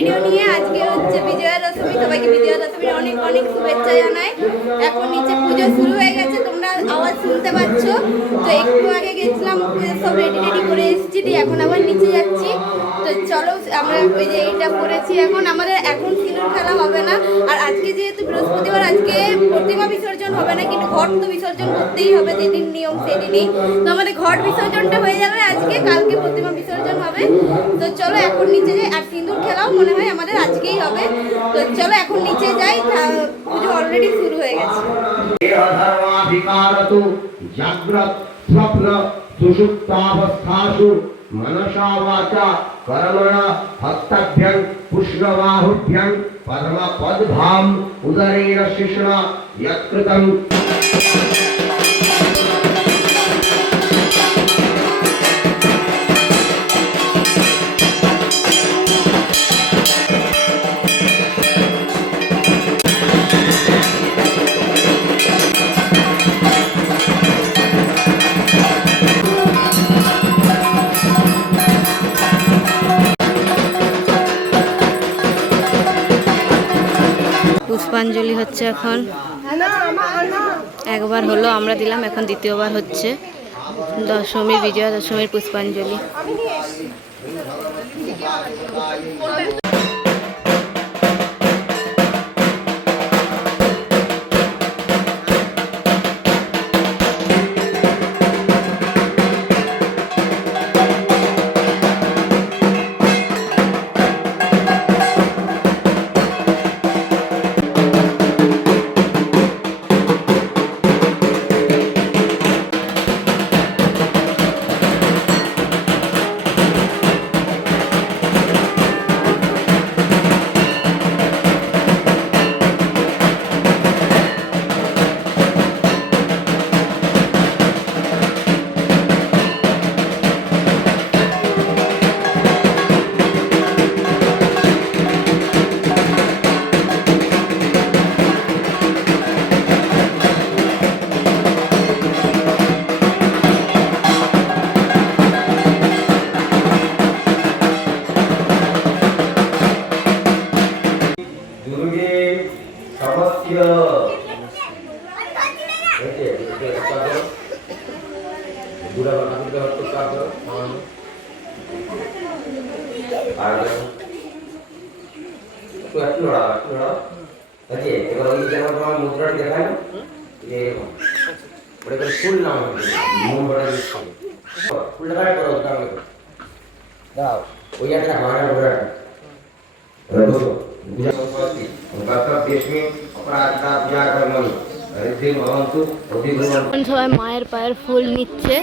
Video নিয়ে। আজকে হচ্ছে বিজয়া দশমী, সবাইকে বিজয়া দশমীর অনেক অনেক শুভেচ্ছা জানাই। এখন নিচে পুজো শুরু হয়ে গেছে, তোমরা আওয়াজ শুনতে পাচ্ছ। তো একটু আগে গেছিলাম, সব রেডি করে এসেছি, এখন আবার নিচে যাচ্ছি। তো চলো, আমরা ওই যে এইটা পড়েছি। এখন আমাদের এখন সিঁদুর খেলা হবে না। আর আজকে যেহেতু বৃহস্পতিবার, আজকে প্রতিমা বিসর্জন হবে না, কিন্তু ঘট তো বিসর্জন করতেই হবে, যেদিন নিয়ম সেদিনই। তো আমাদের ঘট বিসর্জনটা হয়ে যাবে আজকে, কালকে প্রতিমা বিসর্জন হবে। তো চলো এখন নিচে যাই। আর সিঁদুর খেলাও মনে হয় আমাদের আজকেই হবে। তো চলো এখন নিচে যাই, পুজো অলরেডি শুরু হয়ে গেছে। জাগ্রত স্বপ্ন সুষুপ্তাবস্থাসু मनसा वाचा कर्मणा हस्ताभ्यं पुष्पबाहुभ्यं पद्मपद्भाम उदरेण शिष्णा यत्कृतं পুষ্পাঞ্জলি হচ্ছে এখন। একবার হলো আমরা দিলাম, এখন দ্বিতীয়বার হচ্ছে দশমীর, বিজয়া দশমীর পুষ্পাঞ্জলি। मुद्रा देखा ये बड़े फुल नाम फुल लगा वो याद रखा हमारा बड़ा সবাই মায়ের পায়ের ফুল নিচ্ছে।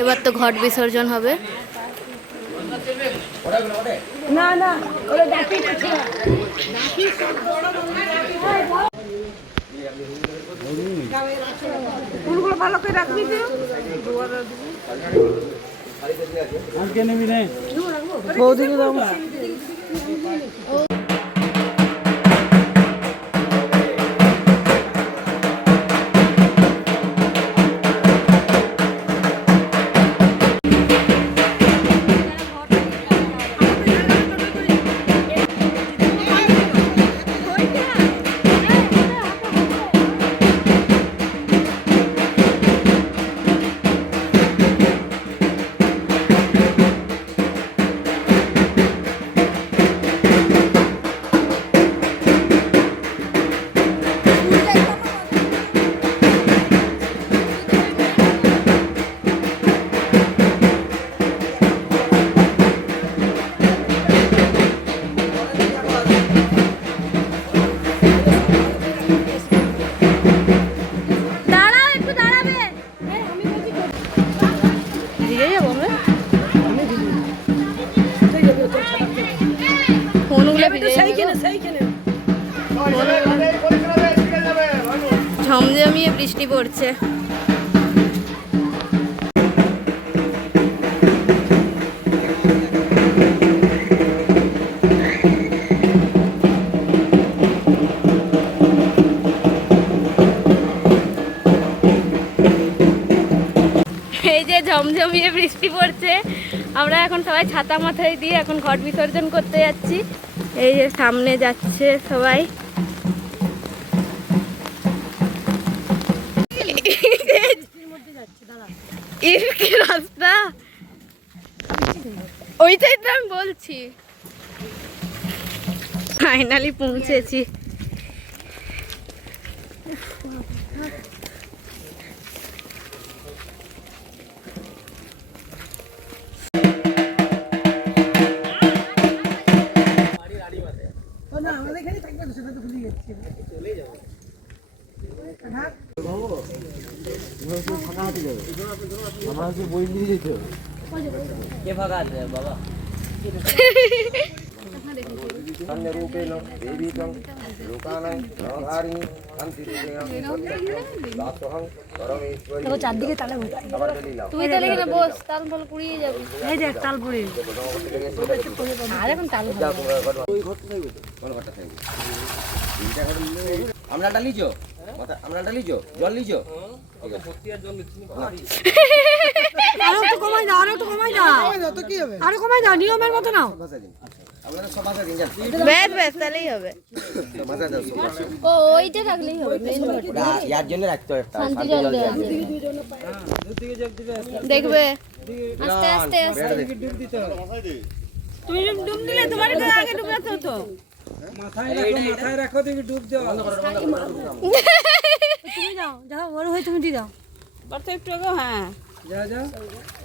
এবার তো ঘট বিসর্জন হবে। না না ওরা ডাকি ফুলগুলো ভালো করে রাখবি কেউ আজকে নেবি না বৌদিকে দাও। ঝমঝমিয়ে বৃষ্টি পড়ছে। এই যে ঝমঝম জমিয়ে বৃষ্টি পড়ছে। আমরা এখন সবাই ছাতা মাথায় দিয়ে এখন ঘট বিসর্জন করতে যাচ্ছি। এই যে সামনে যাচ্ছে সবাই। কি রাস্তা, ওইটাই তো আমি বলছি। ফাইনালি পৌঁছেছি। চারদিকে তালে তুই তাহলে এখানে বস, তাল ফল কুড়িয়ে যাবি। এই দেখ তাল পড়ে আর এখন তাল আমরা ডালিছো আমরা ডালিছো জল লিছো আরো একটু কমাই দাও, আরো একটু কমাই দাও, আরো কমাই দাও, নিয়মের মতো নাও। আপনারা সব ভাষা দিন জান ব্যাস ব্যাস তাহলেই হবে। ভাষা দাও ও ওইটা রাখলেই হবে। ইয়ার জন্য রাখতে হয় একটা শান্তি জল দেওয়া আছে। দেখবে আস্তে আস্তে আস্তে। তুমি ডুব দিলে তোমার আগে ডুবতে হতো। মাথায় রাখো দেখি ডুব দেওয়া তুমি যাও, যাও বড় হয়ে তুমি দিয়ে দাও। একটু আগে, হ্যাঁ যা যা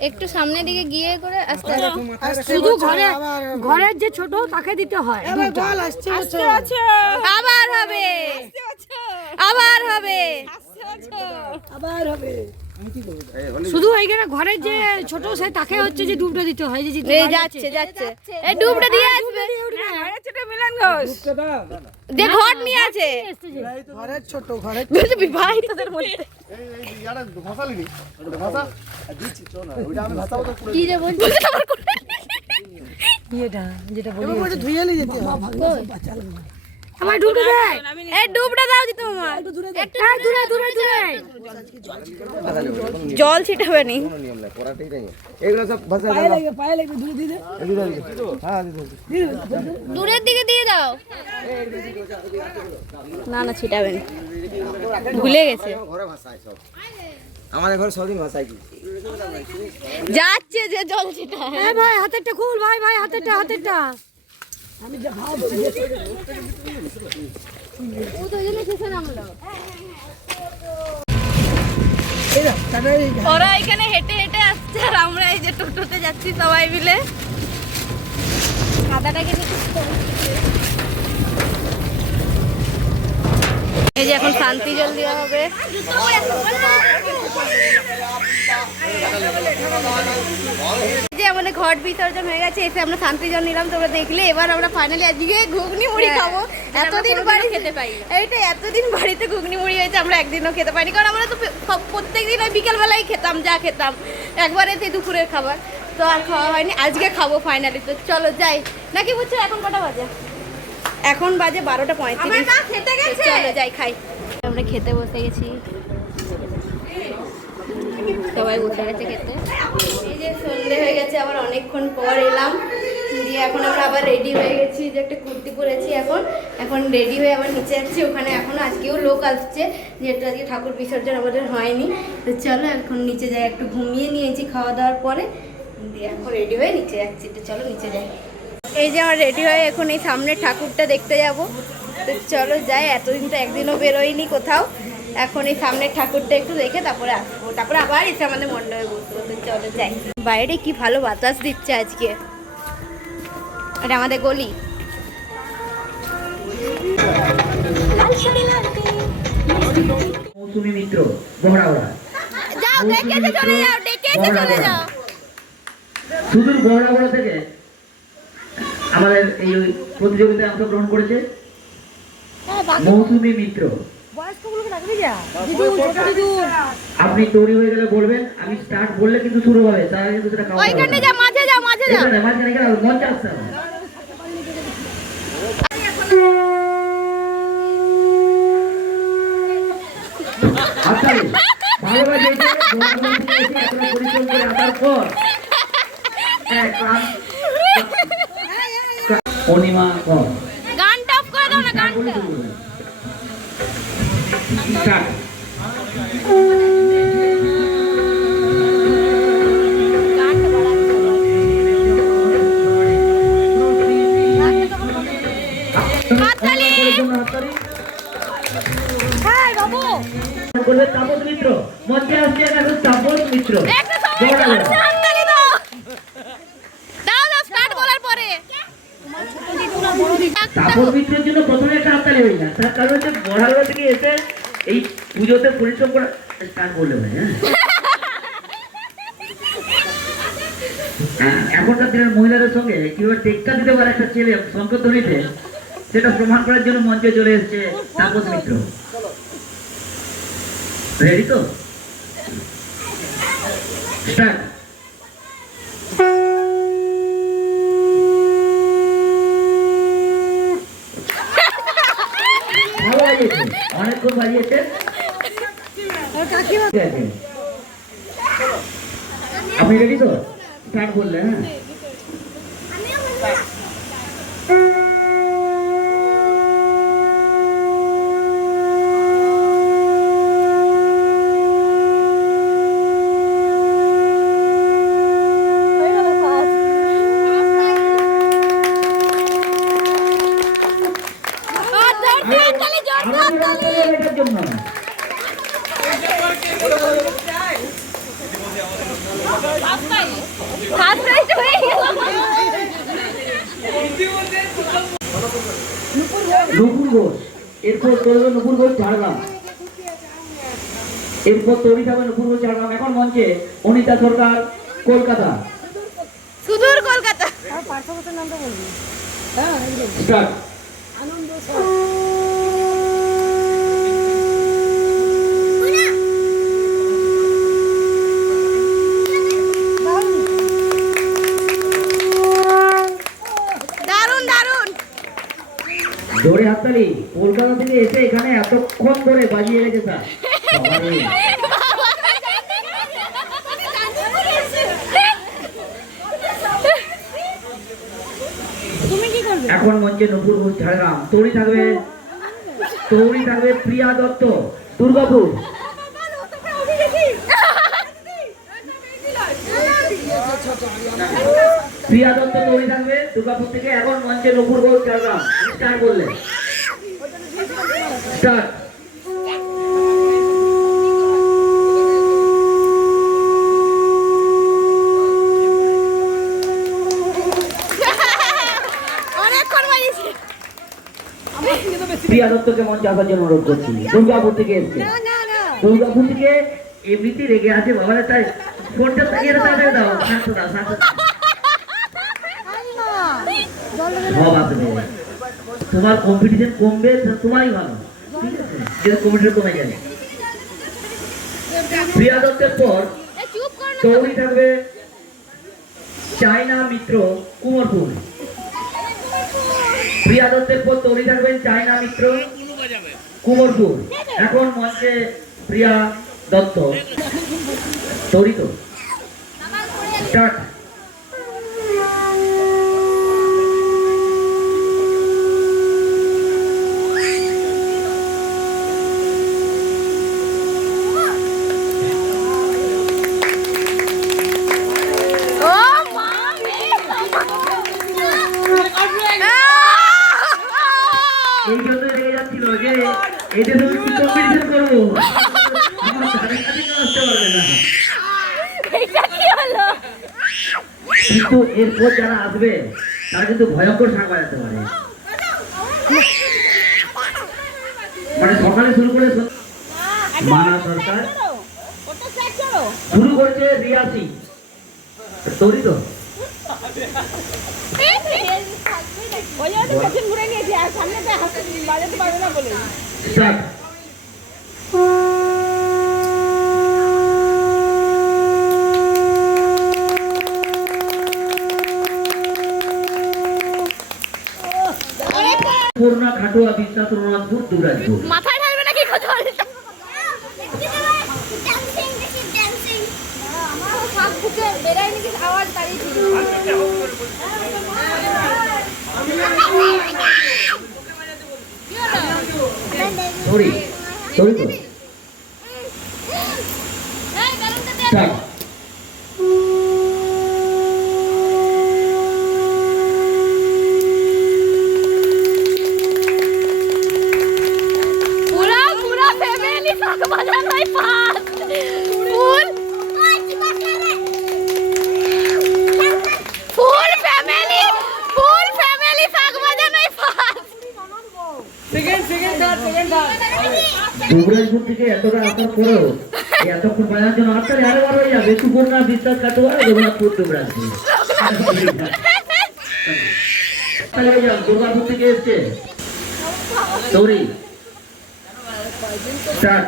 একটু সামনের দিকে গিয়ে করে আস্তে আস্তে। শুধু ঘরের যে ছোট তাকে দিতে হয়। আবার হবে, আবার হবে, আবার হবে। শুধু এইখানে ঘরের যে ছোট সে তাকে হচ্ছে যে ডুবটা দিতে হয়। যে এই যাচ্ছে যাচ্ছে, এই ডুবটা দিয়ে আসবে। মিলন ঘোষ যে ঘট নিয়ে আছে ঘরের ছোট ঘরের বিবাহিতদের মধ্যে কি রে বলছিস? বিয়েটা যেটা বলি ধুয়ে নিয়ে যেতে হবে। আমার ডুবটা দে, এই ডুবটা দাও দিতে মামা। একটু দূরে দূরে দূরে দূরে জল ছিটাবে নি। কোনো নিয়ম নাই পড়াটাই নাই এগুলো সব ভাষা পায়ে লাগবে দূরে দিয়ে দে। হ্যাঁ দূরের দিকে দিয়ে দাও। না না ছিটাবে নি, ভুলে গেছে। ঘরে ভাষায় সব আমাদের ঘরে সবদিন ভাষায় কি যাচ্ছে যে জল ছিটা। এ ভাই হাতেরটা খুল, ভাই ভাই হাতেরটা আমি যা ভাবছি ও তো জন্য শেষে নামলো। ওরা এখানে হেঁটে হেঁটে আসছে আর আমরা এই যে টোটোতে যাচ্ছি সবাই মিলে। সাদাটাকে এই যে এখন শান্তি জল দেওয়া হবে। যে আমাদের ঘট বিসর্জন হয়ে গেছে, এসে আমরা শান্তি জল নিলাম, তোমরা দেখলে। এবার আমরা ফাইনালি আজকে ঘুগনি মুড়ি খাবো। এতদিন বাড়ি খেতে পাই, এইটা এতদিন বাড়িতে ঘুগনি মুড়ি হয়েছে, আমরা একদিনও খেতে পাইনি। কারণ আমরা তো প্রত্যেকদিন ওই বিকেলবেলায় খেতাম, যা খেতাম একবারে সেই দুপুরের খাবার, তো আর খাওয়া হয়নি। আজকে খাবো ফাইনালি। তো চলো যাই নাকি, বুঝছো? এখন কটা বাজে? এখন বাজে 12:35। খেতে গেছে, চলো যাই খাই। আমরা খেতে বসে গেছি, সবাই বসে গেছে খেতে। এই যে সন্ধে হয়ে গেছে, আবার অনেকক্ষণ পর এলাম দিয়ে এখন আমরা আবার রেডি হয়ে গেছি। যে একটা কুর্তি পরেছি, এখন রেডি হয়ে আবার নিচে যাচ্ছি। ওখানে এখন আজকেও লোক আসছে, যেহেতু আজকে ঠাকুর বিসর্জন আমাদের হয়নি। তো চলো এখন নিচে যাই, একটু ঘুমিয়ে নিয়েছি খাওয়া দাওয়ার পরে, দিয়ে এখন রেডি হয়ে নিচে যাচ্ছি। তো চলো নিচে যাই। এই যে আমার রেডি হয়ে এখন এই সামনে ঠাকুরটা দেখতে যাব। তো চলো যাই, এতদিন তো একদিনও বেরোয়নি কোথাও। এখন এই সামনের ঠাকুরটা একটু দেখে তারপরে আসবো, তারপরে আবার এসে আমাদের মণ্ডপে বসবো। তো চলো যাই। বাইরে কি ভালো বাতাস দিচ্ছে আজকে। এটা আমাদের গলি। মৌসুমী মিত্র বহরাওড়া যাও, ডেকে এসে চলে যাও, ডেকে এসে চলে যাও। সুদূর বহরাওড়া থেকে আমাদের এই প্রতিযোগিতায় অংশগ্রহণ করেছে মৌসুমী মিত্র। বয়স্কগুলোকে রাখবি যা, দিদুন ছোট দিদুন। আপনি তৈরি হয়ে গেলে বলবেন, আমি স্টার্ট বললে কিন্তু শুরু হবে, তার আগে কিন্তু সেটা খাওয়া হবে ওইখানে না। যা, মাঝে যাও, মাঝে যাও। এখানে মাঝখানে গেলে মঞ্চে আসতে হবে। হাততালি। ভালো বাজিয়েছে বর্ধমান থেকে এসে এতটা পরিশ্রম করে আসার পর অনিমা কর গানটা অফ করে দাও না, গানটা। স্টার্ট গানটা বাড়াচ্ছো। হাততালি। হ্যাঁ বাবু, করবে তাপস মিত্র মঞ্চে আসছে এখন তাপস মিত্র একটা সবাই জোরসে হাততালি দাও। দাও দাও, স্টার্ট বলার পরে। তাপস মিত্রের জন্য প্রথমে একটা হাততালি হয়ে যায়, তার কারণ হচ্ছে বড়ালগা থেকে এসে এই পুজোতে পরিশ্রম করা স্টার্ট বললে হয়। হ্যাঁ, এখনকার দিনের মহিলাদের সঙ্গে কিভাবে টেক্কা দিতে পারে একটা ছেলে সংকটধ্বনিতে, সেটা প্রমাণ করার জন্য মঞ্চে চলে এসেছে তাপস মিত্র। রেডি তো? স্টার্ট। ভালো বাজিয়েছে, অনেকক্ষণ বাজিয়েছে। ঠিক আছে। আপনি রেডি তো? স্টার্ট বললে। হ্যাঁ, আমাদের হাততালি এটার জন্য। নুপুর ঘোষ, এরপর চলবে নুপুর ঘোষ ঝাড়গ্রাম, এরপর তৈরি থাকবে নুপুর ঘোষ ঝাড়গ্রাম। এখন মঞ্চে অনিতা সরকার কলকাতা। সুদূর কলকাতা। স্টার্ট। দারুণ দারুণ। জোরে হাততালি। কলকাতা থেকে এসে এখানে এতক্ষণ ধরে বাজিয়ে রেখে স্যার। এখন মঞ্চে নুপুর ঘোষ ঝাড়গ্রাম। তৈরি থাকবে প্রিয়া দত্ত দুর্গাপুর। প্রিয়া দত্ত তৈরি থাকবে দুর্গাপুর থেকে। এখন মঞ্চে নুপুর ঘোষ ঝাড়গ্রাম। স্টার্ট বললে। স্টার্ট। অনেকক্ষণ বাজিয়েছে। প্রিয়া দত্তকে মঞ্চে আসার জন্য অনুরোধ করছি। দুর্গাপুর থেকে এসছে। দুর্গাপুর থেকে এমনিতেই রেগে আছে বাবারে, তাই ফোনটা তাকিয়ে তাড়াতাড়ি দাও। শান্ত দাও, শান্ত দাও। সব আসবে। তোমার কম্পিটিশন কমবে, তোমারই ভালো। ঠিক আছে, যেটা কম্পিটিশন কমে যাবে। প্রিয়া দত্তের পর চুপ কর না। তৈরি থাকবে চায়না মিত্র কুমারপুর। প্রিয়া দত্তের পর তৈরি থাকবেন চায়না মিত্র কুমারপুর। এখন মঞ্চে প্রিয়া দত্ত। তৈরি তো? স্টার্ট। ও মা রে। এই জন্য রেগে যাচ্ছিল যে এটা তুমি কি কম্পিটিশন করবো, আমার ধারে কাছে আসতে পারবে না। এটা কি হলো? কিন্তু এরপর যারা আসবে তারা কিন্তু ভয়ঙ্কর শাক বাজাতে পারে। মানে সকালে শুরু করে মানা সরকার শুরু করছে রিয়া সিং। তৈরি তো? স্টার্ট। পূর্ণা খাটুয়া বিশ্বাস রঘুনাথপুর দুরাজপুর। মাথায় ঢালবে নাকি কথা বলছো? Sorry. Start. পুরা পুরা ফ্যামিলি শাক বাজানোই পাস ফুল ফ্যামিলি শাক বাজানোই পাস দুবরাজপুর থেকে এতটা আসার পরেও এই এতক্ষণ বাজার জন্য আপনার আরো বড় হয়ে যাবে সুবর্ণা বিশ্বাস কাটোয়া রঘুনাথপুর দুবরাজপুর দুর্গাপুর থেকে এসছে সরি স্টার্ট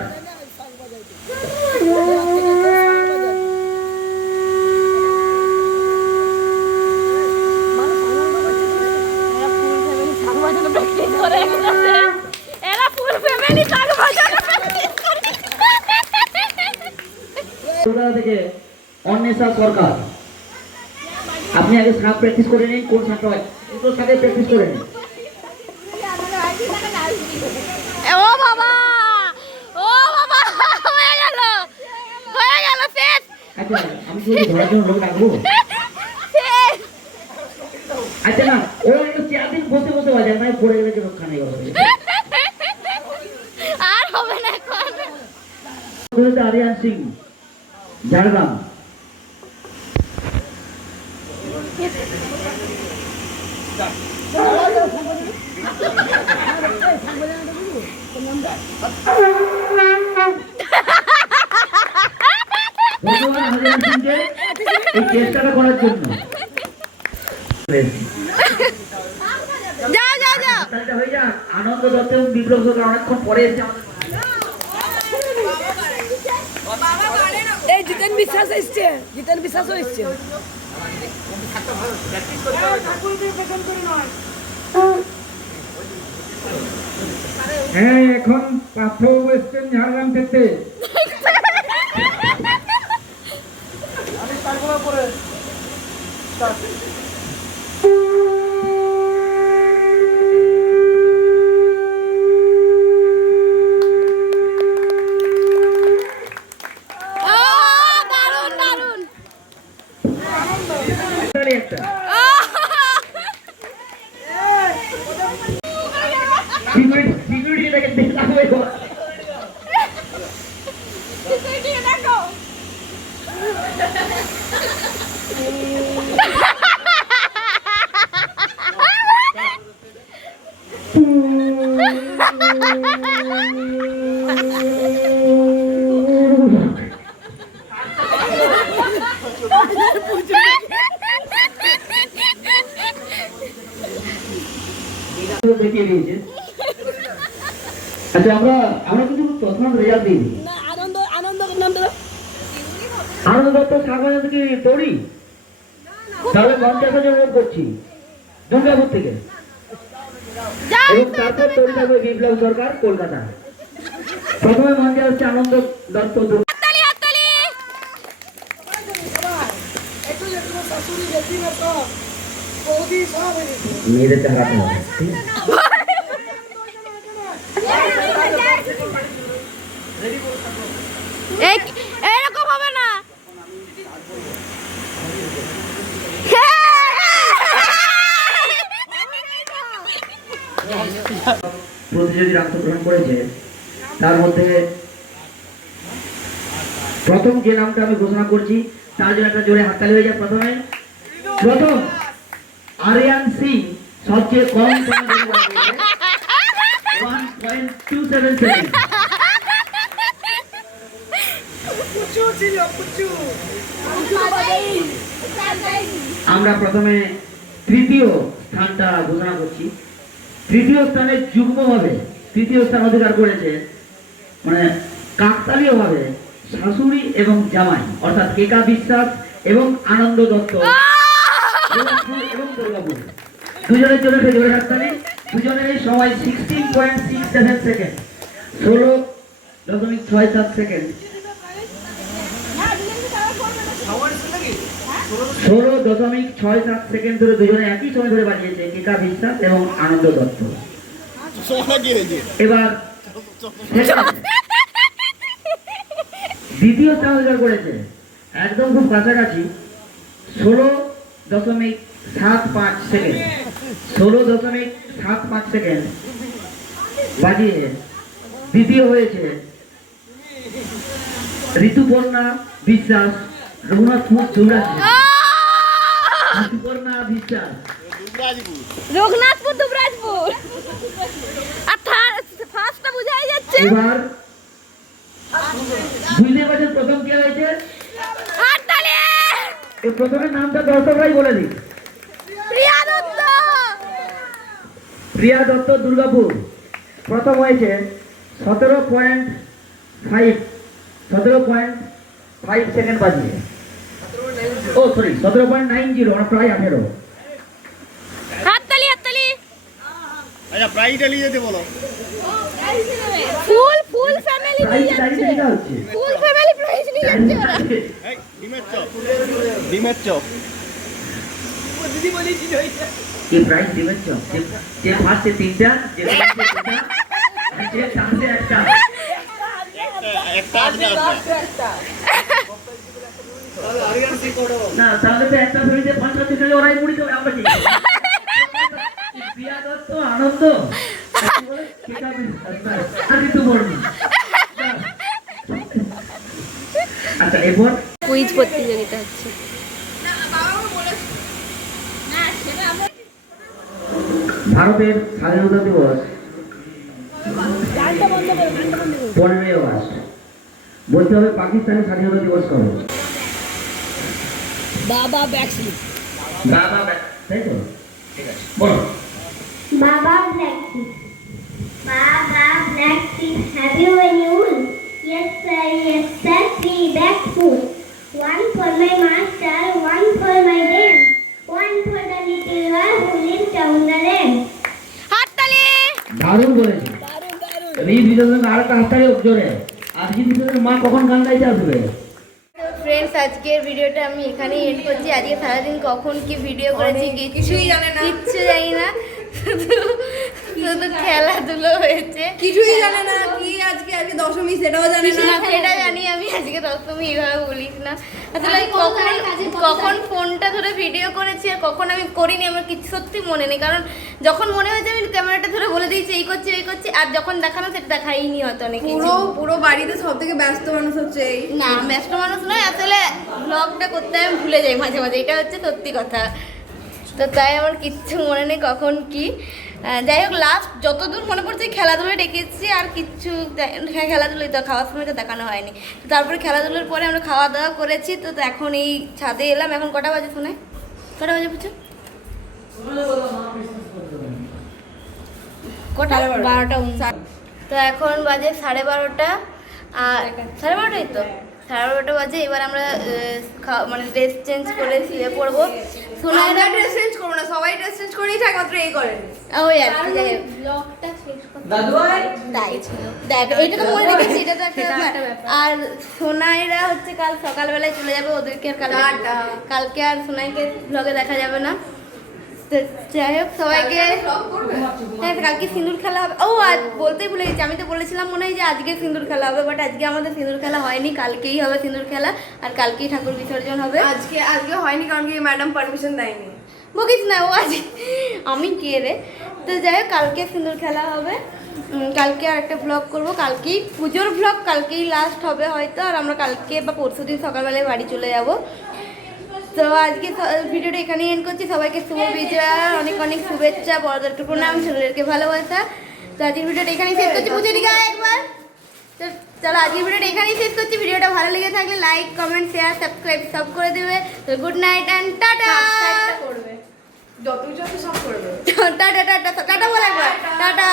এরা ফুল ফ্যামিলি শাক বাজানো কলকাতা থেকে অন্বেষা সরকার আপনি আগে শাক প্র্যাকটিস করে নিন কোন শাকটা হয় দুটো শাকে প্র্যাকটিস করে নিন ও বাবা হয়ে গেল শেষ আচ্ছা আমি কি ধরার জন্য লোক ডাকবো শেষ আচ্ছা না ও একটু চেয়ার দিন বসে বসে বাজায় মানে পড়ে গেলে কি রক্ষা নেই আর হবে না এখন আরিয়ান সিং ঝাড়গ্রাম ধন্যবাদ আরিয়ান সিংকে এই চেষ্টাটা করার জন্য যাও তাহলে হয়ে যাক আনন্দ দত্ত এবং বিপ্লব সরকার অনেকক্ষণ পরে এসে এই জিতেন বিশ্বাস এসছে জিতেন বিশ্বাসও এসছে হ্যাঁ এখন পাথর ওয়েস্টার্ন ঝাড়গ্রাম থেকে দারুন একটা সিকিউরিটিটাকে দেখলাম দেখো দেখিয়ে দিয়েছে আচ্ছা আমরা কিন্তু প্রথম রেজাল্ট দিই না আনন্দ নাম দাও আনন্দ দত্ত সাগর কি তৈরি তাহলে 50 জন লোক করছি দুর্গাপুর থেকে এবং তারপর তৈরি থাকবে বিপ্লব সরকার কলকাতা প্রথমে মঞ্চে হচ্ছে আনন্দ দত্ত মেয়েদের হারাতে হবে এরকম হবে না প্রতিযোগীরা অংশগ্রহণ করেছে তার মধ্যে প্রথম যে নামটা আমি ঘোষণা করছি তার জন্য একটা জোরে হাততালি হয়ে যায় প্রথম আরিয়ান সিং সবচেয়ে কম সময় 1.27 সেকেন্ড আমরা প্রথমে তৃতীয় স্থানটা ঘোষণা করছি তৃতীয় স্থানে যুগ্মভাবে তৃতীয় স্থান অধিকার করেছে মানে কাকতালীয় ভাবে শাশুড়ি এবং জামাই অর্থাৎ কেকা বিশ্বাস এবং আনন্দ দত্ত এবং দুর্গাপুর দুজনের জন্য জোরে হাততালি দুজনের সময় 16.67 সেকেন্ড 16.67 সেকেন্ড 16.67 সেকেন্ড ধরে দুজনে একই সময় ধরে বাজিয়েছে কেকা বিশ্বাস এবং আনন্দ দত্ত। এবার দ্বিতীয় স্থান অধিকার করেছে একদম খুব কাছাকাছি 16.75 সেকেন্ড 16.75 সেকেন্ড বাজিয়ে দ্বিতীয় হয়েছে ঋতুপর্ণা বিশ্বাস রঘুনাথপুর দুবরাজপুর। ঋতুপর্ণা বিশ্বাস রঘুনাথপুর দুবরাজপুর আর ফার্স্টটা বুঝাই যাচ্ছে। এবার বুঝতে পারছেন প্রথম কে হয়েছে? হাততালি। এই প্রথমের নামটা দর্শকরাই বলে দিই। প্রিয়া দত্ত। প্রিয়া দত্ত দুর্গাপুর প্রথম হয়েছে 17.5 সেকেন্ড বাজিয়ে। ও সরি 17.90 মানে প্রায় 18। হাততালি হাততালি। আচ্ছা প্রাইজটা নিয়ে যেতে বলো। ফুল ফ্যামিলি নিয়ে প্রাইস যাচ্ছে। টাইম হচ্ছে ফুল ফ্যামিলি প্রাইজ নিয়ে যাচ্ছে ওরা। এই ডিমের চপ। ডিমের চপ। কি প্রাইস দিবেন তো? যে ফার্স্টে তিনটা, যে সেকেন্ডে দুটো, আর যে চান্সে একটা। একটা আসবে না তাহলে তো একটা ফ্যামিলিতে 5 থেকে ওরাই মুড়ি খাবে, আমরা কি খাবো? প্রিয়া দত্ত আনন্দ আর ঋতু বর্মা। আচ্ছা এরপর কুইজ প্রতিযোগিতা হচ্ছে। ভারতের স্বাধীনতা দিবস 15ই আগস্ট। বলতে হবে পাকিস্তানের স্বাধীনতা দিবস কবে? বাবা ব্যাকস্লিপ। বাবা তাই তো ঠিক আছে বলো। Baba Black Sheep. Baba Black Sheep, have you any wool? Yes sir, 3 bags full. One for my master, one for my dam, one for the little one who lives down the lane. হাততালি। দারুণ বলেছি। এই বিনোদন আর কাছাকাছি জোরে। আজকে বিনোদনের মা কখন গান গাইতে আসবে? ফ্রেন্ডস আজকের ভিডিওটা আমি এখানেই এন্ড করছি। আজকে সারাদিন কখন কি ভিডিও করেছি কিছুই জানে না, কিচ্ছু জানি না, শুধু খেলাধুলো হয়েছে। কিছুই জানে না কি আজকে দশমী সেটাও জানে না। সেটা জানি আমি, আজকে দশমী এইভাবে বলিস না। আসলে আমি কখন ফোনটা ধরে ভিডিও করেছি আর কখন আমি করিনি আমার কিছু সত্যি মনে নেই। কারণ যখন মনে হয়েছে আমি ক্যামেরাটা ধরে বলে দিয়েছি এই করছি এই করছি, আর যখন দেখানো সেটা দেখাইনি হয়তো অনেক কিছু। পুরো বাড়িতে সব থেকে ব্যস্ত মানুষ হচ্ছে এই। না ব্যস্ত মানুষ নয়, আসলে ব্লগটা করতে আমি ভুলে যাই মাঝে মাঝে, এটা হচ্ছে সত্যি কথা। তো তাই আমার কিচ্ছু মনে নেই কখন কি। যাই হোক লাস্ট যতদূর মনে পড়ছে খেলাধুলো ডেকেছি, আর কিচ্ছু খেলাধুলোই তো খাওয়ার সময় তো দেখানো হয়নি। তো তারপরে খেলাধুলোর পরে আমরা খাওয়া দাওয়া করেছি। তো এখন এই ছাদে এলাম। এখন কটা বাজে শোনায়? কটা বাজে বুঝছো? কটা? 12টা। তো এখন বাজে 12:30। আর 12:30 তো 12:30 বাজে। এবার আমরা মানে ড্রেস চেঞ্জ করে শুয়ে পড়বো। আমরা ড্রেস চেঞ্জ করবো না, সবাই ড্রেস চেঞ্জ করেই একমাত্র এই করেন। ওই আর কি ব্লগটা শেষ করতে তাই দেখ, এটা তো মনে রেখেছি, এটা তো একটা ব্যাপার। আর সোনাইরা হচ্ছে কাল সকালবেলায় চলে যাবে, ওদেরকে আর কালকে আর সোনাইকে ব্লগে দেখা যাবে না। তো যাই হোক সবাইকে, হ্যাঁ কালকে সিঁদুর খেলা হবে। ও আজ বলতেই ভুলে গেছি, আমি তো বলেছিলাম মনে হয় যে আজকে সিঁদুর খেলা হবে, বাট আজকে আমাদের সিঁদুর খেলা হয়নি, কালকেই হবে সিঁদুর খেলা। আর কালকেই ঠাকুর বিসর্জন হবে। আজকে হয়নি কারণ কি ম্যাডাম পারমিশন দেয়নি। বকিস না, ও আজ আমি কে রে। তো যাই হোক কালকে সিঁদুর খেলা হবে। কালকে আর একটা ব্লগ করবো, কালকেই পুজোর ব্লগ কালকেই লাস্ট হবে হয়তো। আর আমরা কালকে বা পরশু দিন সকালবেলায় বাড়ি চলে যাব। তো আজকে ভিডিওটা এখানেই এন্ড করছি। সবাইকে শুভ বিজয়া, অনেক অনেক শুভেচ্ছা, বড়দেরকে প্রণাম, ছোটদেরকে ভালোবাসা। তো আজকের ভিডিওটা এখানেই শেষ করছি। পুজো দিকে একবার তো চলো আজকের ভিডিওটা এখানেই শেষ করছি। ভিডিওটা ভালো লেগে থাকলে লাইক কমেন্ট শেয়ার সাবস্ক্রাইব সব করে দেবে। তো গুড নাইট অ্যান্ড টাটা। করবে যত সব করবে। টাটা টাটা টাটা বলে একবার টাটা।